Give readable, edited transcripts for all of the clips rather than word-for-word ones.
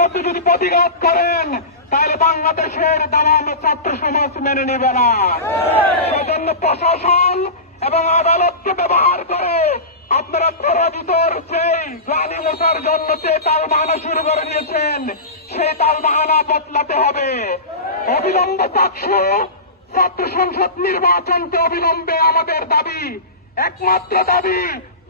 মধ্যে যদি প্রতিঘাত করেন তাহলে বাংলাদেশের তামাম ছাত্র সমাজ মেনে নেবে না। সেজন্য প্রশাসন এবং আদালতকে ব্যবহার করে আপনারা পরাজিতর সেই গ্লানি মোছার জন্য যে তালবাহানা শুরু করে দিয়েছেন সেই তালবাহানা বদলাতে হবে। অবিলম্বে চাকসু ছাত্র সংসদ নির্বাচনকে অবিলম্বে আমাদের দাবি, একমাত্র দাবি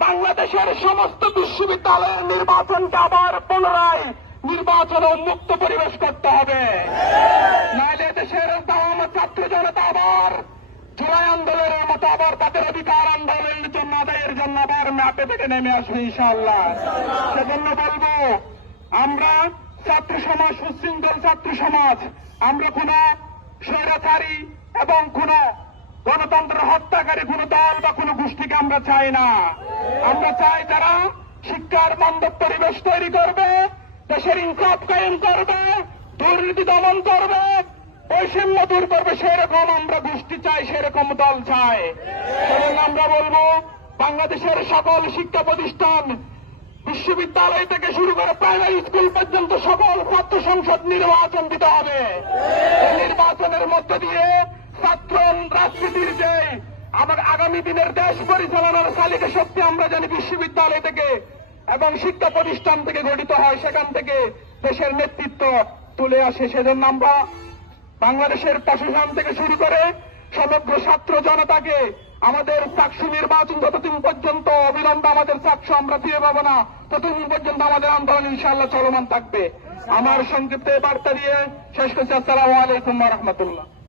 বাংলাদেশের সমস্ত বিশ্ববিদ্যালয়ের নির্বাচনকে আবার পুনরায় নির্বাচন উন্মুক্ত পরিবেশ করতে হবে। নাইলে দেশের তাম ছাত্র জনতা আবার জুলাই আন্দোলনের মতো আবার তাদের অধিকার আন্দোলনের জন্য আদায়ের জন্য আবার ম্যাপে থেকে নেমে আসবে ইনশাআল্লাহ। সেজন্য বলবো আমরা ছাত্র সমাজ, সুশৃঙ্খল ছাত্র সমাজ, আমরা কোন স্বৈরাচারী এবং কোন গণতন্ত্র হত্যাকারী কোন দল বা কোন গোষ্ঠীকে আমরা চাই না। আমরা চাই যারা শিক্ষার বান্ধব পরিবেশ তৈরি করবে, দেশের ইনসাফ কায়েম করবে, দুর্নীতি দমন করবে, বৈষম্য দূর করবে, সেরকম আমরা গোষ্ঠী চাই, সেরকম দল চাই। সেজন্য আমরা বলবো বাংলাদেশের সকল শিক্ষা প্রতিষ্ঠান, বিশ্ববিদ্যালয় থেকে শুরু করে প্রাইমারি স্কুল পর্যন্ত সকল ছাত্র সংসদ নির্বাচন দিতে হবে। এই নির্বাচনের মধ্য দিয়ে ছাত্র রাজনীতির যে আমার আগামী দিনের দেশ পরিচালনার চালিকা শক্তি আমরা জানি বিশ্ববিদ্যালয় থেকে এবং শিক্ষা প্রতিষ্ঠান থেকে গঠিত হয়, সেখান থেকে দেশের নেতৃত্ব তুলে আসে। সেজন্য আমরা বাংলাদেশের প্রশাসন থেকে শুরু করে সমগ্র ছাত্র জনতাকে আমাদের চাকসু নির্বাচন যতদিন পর্যন্ত অবিলম্বে আমাদের চাকসু আমরা ফিরে পাবো না, ততদিন পর্যন্ত আমাদের আন্দোলন ইনশাআল্লাহ চলমান থাকবে। আমার সংক্ষিপ্ত বার্তা দিয়ে শেষ করছি। আসসালামু আলাইকুম ওয়া রাহমাতুল্লাহ।